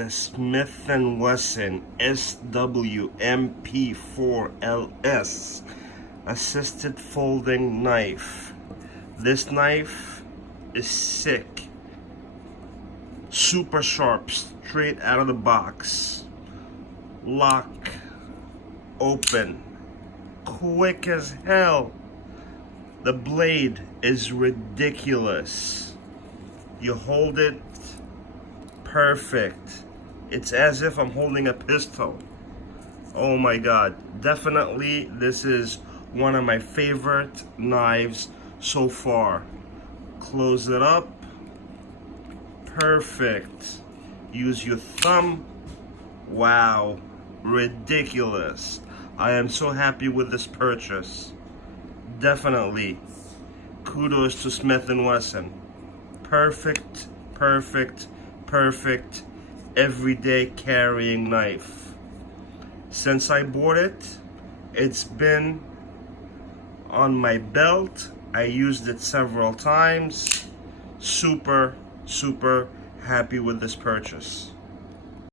the Smith & Wesson SWMP4LS assisted folding knife. This knife is sick, super sharp, straight out of the box. Lock, open, quick as hell. The blade is ridiculous. You hold it perfect. It's as if I'm holding a pistol. Oh my God. Definitely this is one of my favorite knives so far. Close it up. Perfect. Use your thumb. Wow. Ridiculous. I am so happy with this purchase. Definitely. Kudos to Smith & Wesson. Perfect, perfect, perfect everyday carrying knife. Since I bought it, it's been on my belt. I used it several times. Super, super happy with this purchase.